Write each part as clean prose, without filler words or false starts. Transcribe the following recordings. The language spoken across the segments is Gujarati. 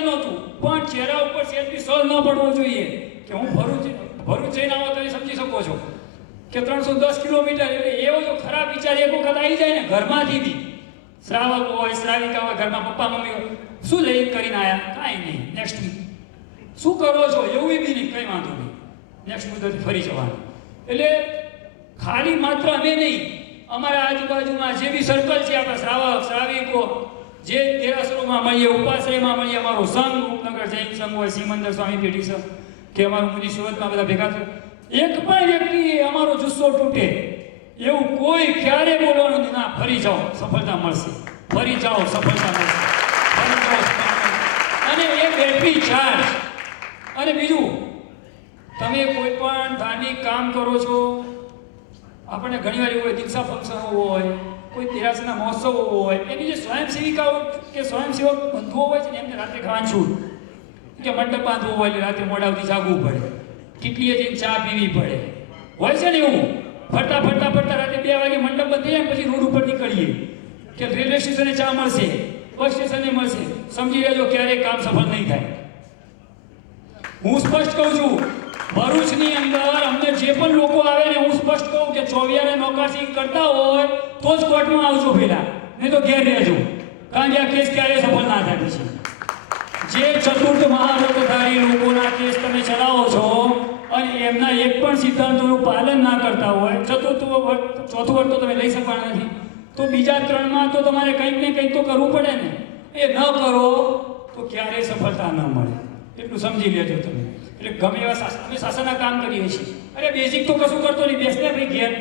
નહોતું, પણ ચહેરા ઉપર સેલ્ફી સહજ ન પડવો જોઈએ કે હું ભરૂચ જઈને આવો તમે સમજી શકો છો કે 310 કિલોમીટર, એટલે એવો જો ખરાબ વિચાર એક વખત આવી જાય ને ઘરમાંથી બી, શ્રાવક હોય શ્રાવિકા હોય ઘરમાં પપ્પા મમ્મી હોય, શું લઈ કરીને આવ્યા? કાંઈ નહીં, નેક્સ્ટ વીક શું કરો છો એવું બી નહીં, કંઈ વાંધો નહીં, નેક્સ્ટ મુદ્દત ફરી જવાનું. એટલે ખાલી માત્ર અમે નહીં, અમારા આજુબાજુમાં જે બી સર્કલ છે આપણા શ્રાવક શ્રાવિકો, જે દેરાસરોમાં મળીએ, ઉપાશ્રયમાં મળીએ, અમારો સંઘ ઉપનગર જૈન સંઘ હોય, સિમંદર સ્વામી પેઢી સંઘ કે અમારું મુનિ સુરતમાં બધા ભેગા થાય, એક પણ વ્યક્તિ અમારો જુસ્સો તૂટે એવું કોઈ ક્યારે બોલવાનું નહીં. ના, ફરી જાઓ સફળતા મળશે, ફરી જાઓ સફળતા મળશે, ફરી જાઓ. અને એ બેટરી ચાર્જ. અને બીજું, તમે કોઈ પણ ધાર્મિક કામ કરો છો, આપણને ઘણીવાર એવું હોય દીક્ષા ફંક્શનો હોય, કોઈ દેરાસરના મહોત્સવો હોય, એની જે સ્વયંસેવિકાઓ કે સ્વયંસેવક બંધુઓ હોય છે ને એમને રાત્રે ખાવાનું છૂટ કે મંડપ બાંધવું હોય એટલે રાત્રે મોડાથી જાગવું પડે, કેટલીએ જઈને ચા પીવી પડે, હોય છે ને એવું. ફરતા રાત્રે 2 વાગે મંડપ બંધ થઈ જાય, પછી રોડ ઉપર નીકળીએ કે રેલવે સ્ટેશને ચા મળશે, બસ સ્ટેશને મળશે. સમજી લેજો ક્યારેય કામ સફળ નહીં થાય. હું સ્પષ્ટ કહું છું, ભરૂચની અંદર અમને જે પણ લોકો આવે ને, હું સ્પષ્ટ કહું કે ચોવિયાને નોકાસી કરતા હોય તો જ કોર્ટમાં આવજો પહેલા, નહીં તો ઘેર રહેજો, કારણ કે આ કેસ ક્યારેય સફળ ના થાય છે. જે ચતુર્થ મહાવ્રતધારી લોકોના કેસ તમે ચલાવો છો અને એમના એક પણ સિદ્ધાંતોનું પાલન ના કરતા હોય, ચોથું વર્ગ તો તમે લઈ શકવાના નથી, તો બીજા 3માં તો તમારે કંઈક ને કંઈક તો કરવું પડે ને. એ ન કરો તો ક્યારેય સફળતા ન મળે, એટલું સમજી લેજો તમે. એટલે ગમે એવા અમે શાસનના કામ કરીએ છીએ, અરે બેઝિક તો કશું કરતો નહીં, બેસને ભાઈ ઘેર,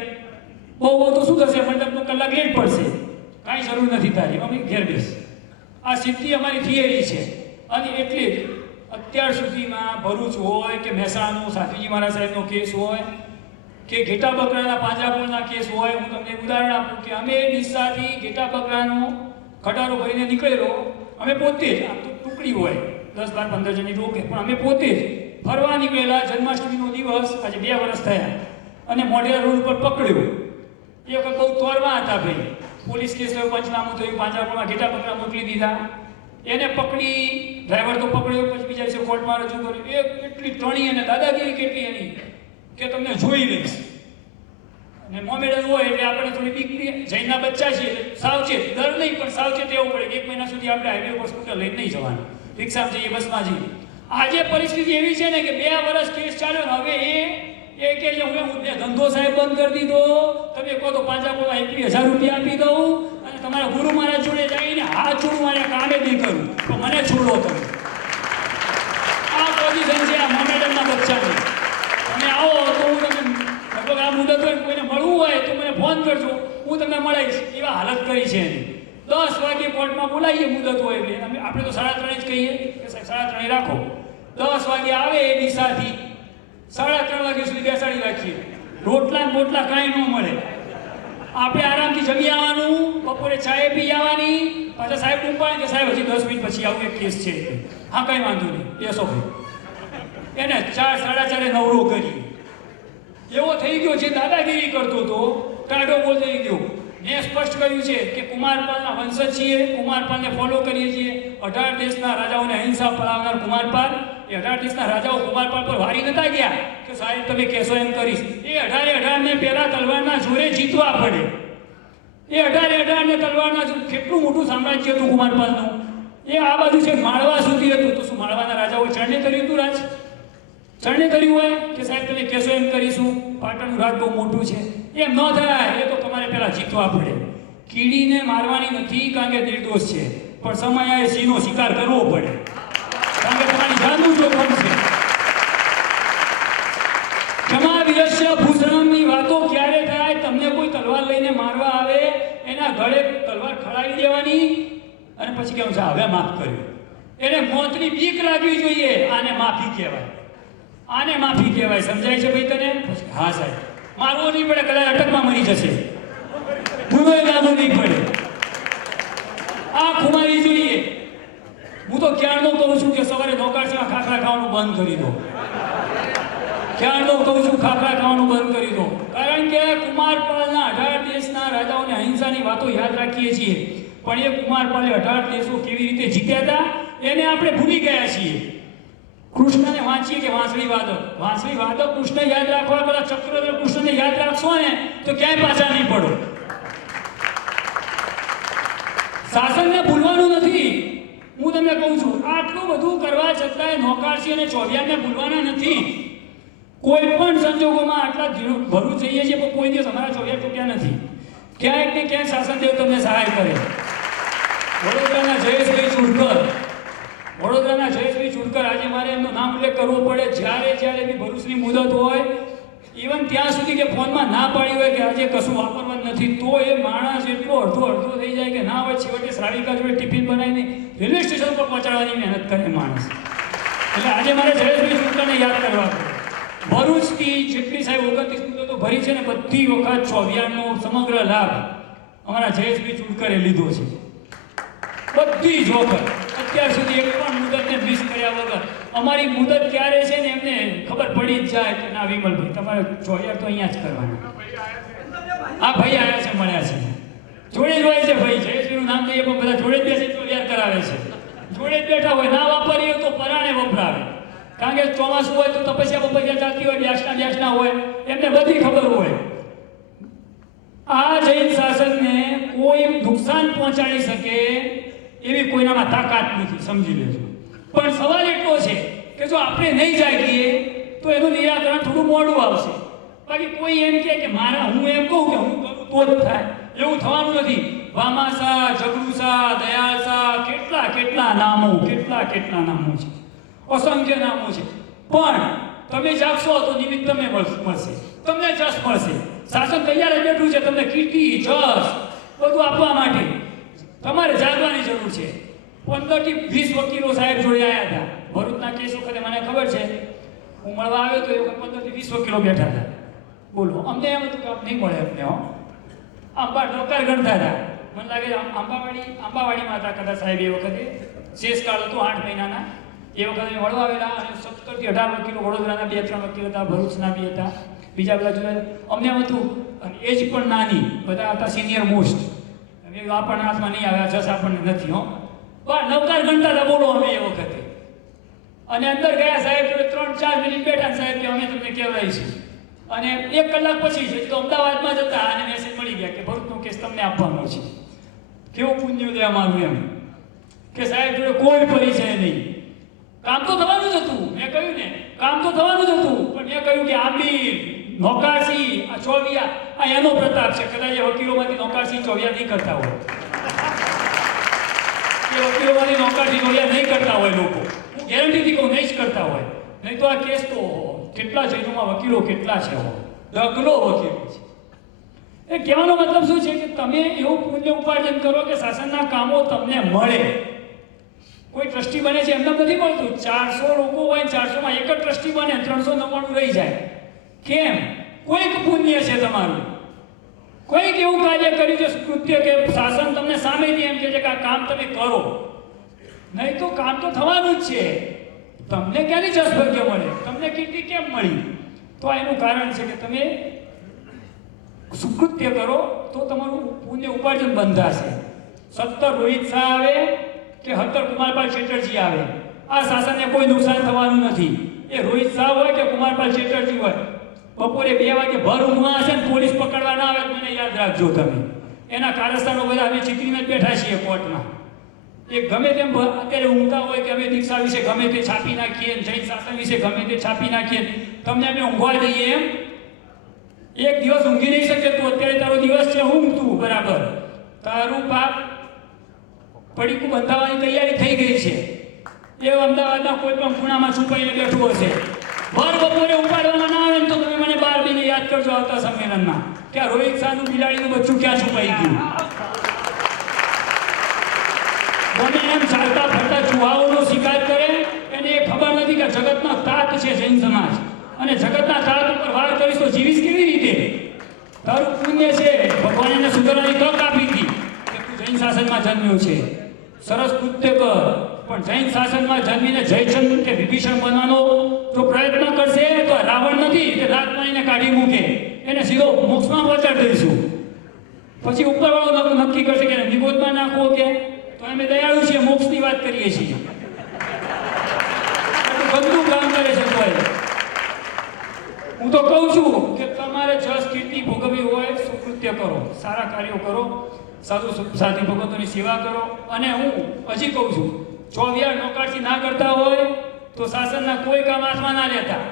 બહુ તો શું થશે, મંડપનો કલાક લેટ પડશે, કાંઈ જરૂર નથી તારી, અમે ઘેર બેસ. આ સીધી અમારી થિયરી છે. અને એટલે જ અત્યાર સુધીમાં ભરૂચ હોય કે મહેસાણાનો સાધુજી મહારાજ સાહેબનો કેસ હોય કે ઘેટા બકરાના પાંજરાપોળના કેસ હોય, હું તમને ઉદાહરણ આપું કે અમે ડીસાથી ઘેટા બકરાનો ખટારો ભરીને નીકળેલો, અમે પોતે જ, આમ તો ટુકડી હોય 10, 12, 15 જણની રોકે, પણ અમે પોતે જ ફરવા નીકળેલા. જન્માષ્ટમીનો દિવસ આજે 2 વર્ષ થયા અને મોઢેરા રોડ ઉપર પકડ્યો. એ વખત બહુ તોરવા હતા ભાઈ, પોલીસ કેસ થયો, પંચનામું થયું, પાંજરાપોળમાં ઘેટા બકરા મોકલી દીધા. એને પકડી, ડ્રાઈવર તો પકડ્યો, પછી બીજા દિવસે કોર્ટમાં રજૂ કર્યું. એ એટલી ટણી અને દાદાગીરી કેટલી એની કે તમને જોઈ લઈશ. અને મોમેડન હોય એટલે આપણે થોડી બીક, જૈનના બચ્ચા છીએ એટલે સાવચેત, ડર નહીં પણ સાવચેત રહેવું પડે. 1 મહિના સુધી આપણે હાઈવે ઉપર સ્કૂટર લઈને નહીં જવાનું, રિક્ષામાં જઈએ, બસમાં જઈએ. આજે પરિસ્થિતિ એવી છે ને કે 2 વર્ષ કેસ ચાલ્યો ને હવે એ કે હું ધંધો સાહેબ બંધ કરી દીધો, તમે કહો તો પાંજરાપોળમાં 21,000 રૂપિયા આપી દઉં અને તમારા ગુરુ મહારાજ જોડે જઈને હાથ છોડું, મારે કામે નહીં કરું, તો મને છોડો તમે. આ પોઝિશન છે આ મોમેડનના બચ્ચાની. તમે આવો તો હું તમને લગભગ આ મુદત હોય, કોઈને મળવું હોય તો મને ફોન કરજો, હું તમને મળીશ. એવા હાલત કરી છે એની. 10 વાગે કોર્ટમાં બોલાવીએ, મુદત હોય એટલે આપણે તો 3:30 જ કહીએ કે સાહેબ 3:30 રાખો. 10 વાગે આવે એ દિશાથી 3:30 વાગ્યા સુધી બેસાડી રાખીએ. રોટલા ને બોટલા કાંઈ ન મળે, આપણે આરામથી જમી આવવાનું, બપોરે ચાય પી આવવાની, પાછા સાહેબ ઉપાડે કે સાહેબ હજી 10 મિનિટ પછી આવું એક કેસ છે. હા કંઈ વાંધો નહીં, બેસો ભાઈ. એને 4, 4:30 નવરો કરી. એવો થઈ ગયો જે દાદાગીરી કરતો હતો, ટાઢો બોલ થઈ ગયો. મેં સ્પષ્ટ કર્યું છે કે કુમારપાલના વંશજ છીએ, કુમારપાલને ફોલો કરીએ છીએ. 18 દેશના રાજાઓને અહિંસા પડાવનાર કુમારપાલ, એ 18 દેશના રાજાઓ કુમારપાલ પર વારી નતા ગયા કે સાહેબ તમે કહેશો એમ કરીશ. એ 18 પહેલા તલવારના જોરે જીતવા પડે. એ 18 ને તલવારના કેટલું મોટું સામ્રાજ્ય હતું કુમારપાલનું. એ આ બાજુ છે માળવા સુધી હતું. તો શું માળવાના રાજાઓ ચરણે કર્યું હતું રાજ? ચરણે કર્યું હોય કે સાહેબ તમે કહેશો એમ કરીશું? પાટણનું રાજ બહુ મોટું છે, એમ ન થાય. એ તો તમારે પહેલા જીતવા પડે. કીડીને મારવાની નથી કારણ કે નિર્દોષ છે, પણ સમયાએ સિંહનો શિકાર કરવો પડે કારણ કે તમારી જાનનું જોખમ છે. ક્ષમા વિરસ્ય ભૂષણમની વાતો ક્યારે થાય? તમને કોઈ તલવાર લઈને મારવા આવે, એના ગળે તલવાર ખડાવી દેવાની અને પછી કેવું છે હવે માફ કર્યું. એને મોતની બીક લાગવી જોઈએ. આને માફી કહેવાય, આને માફી કહેવાય. સમજાય છે ભાઈ તને? હા સાહેબ, મારવો નહીં પડે, કદાચ અટકમાં મરી જશે, ગુનો લાગુ નહીં પડે. આ ખુમારી જોઈએ. હું તો ક્યારનો કહું છું કે સવારે નોકાશીમાં ખાખરા ખાવાનું બંધ કરી દો. ક્યારનો કહું છું ખાખરા ખાવાનું બંધ કરી દો. કારણ કે કુમારપાલના 18 દેશના રાજાઓને અહિંસાની વાતો યાદ રાખીએ છીએ, પણ એ કુમારપાલે 18 દેશો કેવી રીતે જીત્યા હતા એને આપણે ભૂલી ગયા છીએ. કૃષ્ણને વાંચીએ કે વાંસળી વાદક કૃષ્ણ યાદ રાખવા કરતા ચક્રધર કૃષ્ણને યાદ રાખશો ને તો ક્યાંય પાછા નહીં પડો. શાસનને ભૂલવાનું નથી. હું તમને કહું છું, આટલું બધું કરવા છતાંય નોકારસી અને ચોવિયારને ભૂલવાના નથી. કોઈ પણ સંજોગોમાં આટલા ભરું જઈએ છીએ પણ કોઈ દિવસ અમારા ચોવિયાર ચૂક્યા નથી. ક્યાંક ને ક્યાંક શાસનદેવ તમને સહાય કરે. વડોદરાના જયેશભાઈ ચુડકર, આજે મારે એમનો નામ ઉલ્લેખ કરવો પડે. જ્યારે બી ભરૂચની મુદત હોય, ઇવન ત્યાં સુધી કે ફોનમાં ના પાડી હોય કે આજે કશું વાપરવાનું નથી, તો એ માણસ એટલો અડધો થઈ જાય કે ના હોય છેવટે શ્રાવિકા જોડે ટિફિન બનાવીને રેલવે સ્ટેશન પર પહોંચાડવાની મહેનત કરે માણસ. એટલે આજે મારે જયેશભાઈ ચુડકરને યાદ કરવા પડે. ભરૂચથી જેટલી સાહેબ 29 મુદતો ભરી છે ને, બધી વખત ચોવિયારનો સમગ્ર લાભ અમારા જયેશભાઈ ચુડકરે લીધો છે. બધી જ વખત અત્યાર સુધી એક પણ મુદતને મિસ કર્યા વગર. અમારી મુદત ક્યારે છે ને એમને ખબર પડી જ જાય કે ના વિમલભાઈ તમારે ચોવિયાર તો અહીંયા જ કરવાના. હા ભાઈ આવ્યા છે, મળ્યા છે, જોડે જ હોય છે ભાઈ. જયેશભાઈનું નામ લઈએ પણ બધા જોડે જ બેસી ચોવિયાર કરાવે છે. જોડે જ બેઠા હોય, ના વાપરીએ તો પરાણે વપરાવે. કારણ કે ચોમાસું હોય તો તપસ્યા ચાલતી હોય, બ્યાસના હોય, એમને બધી ખબર હોય. આ જૈન શાસનને કોઈ નુકસાન પહોંચાડી શકે એવી કોઈનામાં તાકાત નથી, સમજી લેજો. પણ સવાલ એટલો છે કે જો આપણે નહીં જાગીએ તો એનું નિરાકરણ થોડું મોડું આવશે. બાકી કોઈ એમ કે હું એમ કહું કે હું કરું તો જ થાય, એવું થવાનું નથી. વામાસા, જગડુસા, દયાસા, કેટલા નામો છે, અસંખ્ય નામો છે. પણ તમે જાગશો તો નિમિત્ત તમને મળશે, તમને જશ મળશે. શાસન તૈયાર જ બેઠું છે તમને કીર્તિ, જશ બધું આપવા માટે. તમારે જાગવાની જરૂર છે. 15 થી 20 વકીલો સાહેબ જોડે આવ્યા હતા ભરૂચના કેસ વખતે. મને ખબર છે, હું મળવા આવ્યો તો એ વખત 15 થી 20 વકીલો બેઠા હતા. બોલો, અમને એમ હતું કે આમ નહીં મળે અમને. આંબા ડોકાર ગણતા હતા. મને લાગે આંબાવાડીમાં હતા કદાચ સાહેબ એ વખતે. શેષકાળ હતો 8 મહિનાના. એ વખતે મળવા આવેલા અને 17 થી 18 વકીલો, વડોદરાના 2-3 વકીલ હતા, ભરૂચના બી હતા, બીજા બધા જુદા. અમને એમ હતું, અને એજ પણ નાની, બધા હતા સિનિયર મોસ્ટ. આપણને હાથમાં નહીં આવ્યા, જસ આપણને નથી. પણ નવકાર ગણતા હતા, બોલો અમે એ વખતે. અને અંદર ગયા સાહેબ જોડે 3-4 મિનિટ બેઠા. સાહેબ કે અમે તમને કહેવાય અને 1 કલાક પછી છે તો અમદાવાદમાં જતા અને મેસેજ મળી ગયા કે ભરૂચનો કેસ તમને આપવાનો છે. કેવું પુણ્યોદય અમારું એમ કે સાહેબ જોડે કોઈ પરિચય નહીં. કામ તો થવાનું જ હતું, મેં કહ્યું ને, કામ તો થવાનું જ હતું. પણ મેં કહ્યું કે આંબીર, નોકારસી, આ ચોવિયાર, આ એનો પ્રતાપ છે. કદાચ એ વકીલોમાંથી નોકારસી ચોવિયાર નહીં કરતા હોય, એ વકીલોમાંથી નોકારસી ચોવિયાર નહીં કરતા હોય લોકો. હું ગેરંટીથી કહું, નહીં જ કરતા હોય. નહીં તો આ કેસ તો કેટલા જૈનોમાં વકીલો કેટલા છે, ઢગલો વકીલો છે. એ કહેવાનો મતલબ શું છે કે તમે એવું પુણ્ય ઉપાર્જન કરો કે શાસનના કામો તમને મળે. કોઈ ટ્રસ્ટી બને છે એમને નથી મળતું. 400 લોકો હોય, 400માં એક જ ટ્રસ્ટી બને, 399 રહી જાય. કેમ? કોઈક પુણ્ય છે તમારું, કોઈક એવું કાર્ય કર્યું છે, કૃત્ય કે શાસન તમને સામેથી એમ કહે છે કે આ કામ તમે કરો. નહીં તો કામ તો થવાનું જ છે. તમને ક્યાંથી જસભાગ્ય મળે, તમને કીર્તિ કેમ મળી? તો એનું કારણ છે કે તમે સુકૃત્ય કરો તો તમારું પુણ્ય ઉપાર્જન બંધાશે. 17 રોહિત શાહ આવે કે 17 કુમારપાલ ચેટર્જી આવે, આ શાસનને કોઈ નુકસાન થવાનું નથી. એ રોહિત શાહ હોય કે કુમારપાલ ચેટર્જી હોય, બપોરે 2 વાગે ભર ઊંઘમાં હશે ને પોલીસ પકડવા ના આવે, મને યાદ રાખજો તમે. એના કારસ્તાનો બધા અમે ચીકરીમાં જ બેઠા છીએ કોર્ટમાં. એ ગમે તેમ અત્યારે ઊંઘતા હોય કે અમે દીક્ષા વિશે ગમે તે છાપી નાખીએ, જૈન શાસન વિશે ગમે તે છાપી નાખીએ, તમને અમે ઊંઘવા દઈએ એમ? એક દિવસ ઊંઘી નહીં શકે તું. અત્યારે તારો દિવસ છે, ઊંઘ તું બરાબર. તારું પાપ પડીકું બંધાવવાની તૈયારી થઈ ગઈ છે. એ અમદાવાદના કોઈ પણ ખૂણામાં છુપાઈને બેઠું હશે. ભર બપોરે ઉપાડવામાં ના આવે ને તો તમે મને 12 મહિને યાદ કરજો આવતા સંમેલનમાં કે આ રોહિત શાહનું બિલાડીનું બચ્ચું ક્યાં છુપાઈ ગયું. મને એમ ચાલતા ફરતા ચૂહાઓનો શિકાર કરે, એને એ ખબર નથી કે જગતનો તાત છે જૈન સમાજ, અને જગતના તાત ઉપર વાર કરીશ તો જીવીશ કેવી રીતે? તારું પુણ્ય છે, ભગવાન એને સુધારવાની તક આપી હતી કે તું જૈન શાસનમાં જન્મ્યો છે, સરસ કૃત્ય કર. પણ જૈન શાસનમાં જન્મીને જયચંદ્ર કે વિભીષણ બનવાનો જો પ્રયત્ન કરશે તો રાવણ નથી કે રાજમાણીને કાઢી મૂકે, એને સીધો મોક્ષમાં પહોંચાડી દઈશું. પછી ઉપરવાળો નક્કી કરશે કે નિગોદમાં નાખવો કે તો અમે દયાળુ છીએ, મોક્ષની વાત કરીએ છીએ. કરો, સારા કાર્યો કરો, સાથી ભગવંતોની સેવા કરો. અને હું હજી કહું છું, ચોવિયાર નોકારથી ના કરતા હોય તો શાસનના કોઈ કામ હાથમાં ના લેતા,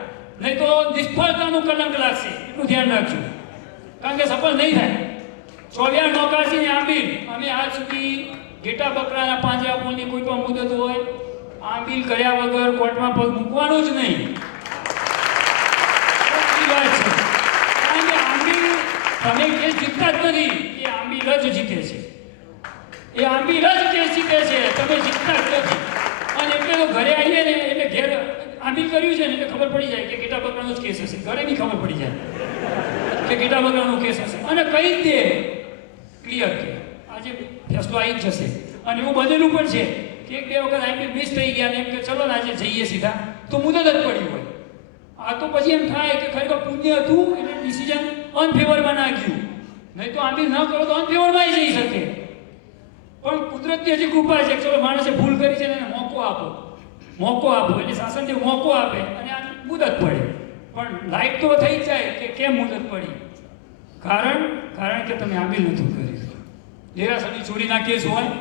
નહીં તો નિષ્ફળતાનું કલંક લાગશે. એટલું ધ્યાન રાખજો, કારણ કે સફળ નહીં થાય. ચોવિયાર નોકારથી આંબીલ, અમે આજ સુધી ઘેટા બકરાના પાંજરા પોલની કોઈ પણ મુદત હોય આંબીલ કર્યા વગર કોર્ટમાં પગ મૂકવાનું જ નહીં. વાત છે, કારણ કે આંબીલ તમે કેસ જીતતા જ નથી, એ આંબીલ જ જીતે છે. એ આંબીલ જ કેસ જીતે છે, તમે જીતતા જ નથી. અને એટલે તો ઘરે આવીએ ને એટલે ઘેર આંબીલ કર્યું છે ને એટલે ખબર પડી જાય કે ઘેટા બકરાનો જ કેસ હશે. ઘરે બી ખબર પડી જાય કે ઘેટા બકરાનો કેસ હશે, અને કહી દે ક્લિયર કે આજે ફેસલો આવી જ જશે. અને એવું બનેલું પણ છે કે એક બે વખત આઈપીએલ મિસ થઈ ગયા ને એમ કે ચલો ને આજે જઈએ સીધા, તો મુદત જ પડી હોય. આ તો પછી એમ થાય કે ખરેખર પુણ્ય હતું એટલે ડિસિઝન અનફેવરમાં ના ગયું, નહીં તો આંબીલ ન કરો તો અનફેવરમાં જઈ શકે. પણ કુદરતની હજી કૃપા છે, ચલો માણસે ભૂલ કરી છે ને એને મોકો આપો એટલે શાસન જે મોકો આપે અને આ મુદત પડે. પણ લાઈટ તો થઈ જ જાય કે કેમ મુદત પડી, કારણ કે તમે આંબીલ નહોતું કર્યું. દેરાસરની ચોરીના કેસ હોય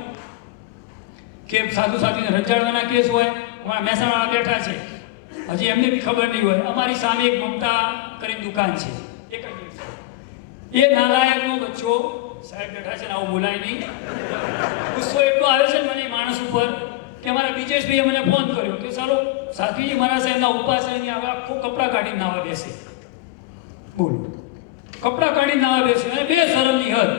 કે સાધુ સાધુને રંજાડવાના કેસ હોય. અમારા મહેસાણાવાળા બેઠા છે, હજી એમને બી ખબર નહીં હોય. અમારી સામે એક મમતા કરીને દુકાન છે, એક જ દિવસ એ નાલાયકનો બચ્ચો સાહેબ બેઠા છે ને આવું બોલાય નહીં. ગુસ્સો એટલો આવ્યો છે મને માણસ ઉપર કે મારા બ્રિજેશભાઈએ મને ફોન કર્યો કે ચાલો સાધુજી મારા સાહેબના ઉપાસની આવે આખું કપડાં કાઢીને નાવા બેસે. બોલો, કપડાં કાઢીને નાવા બેસે અને બે શરમની હદ.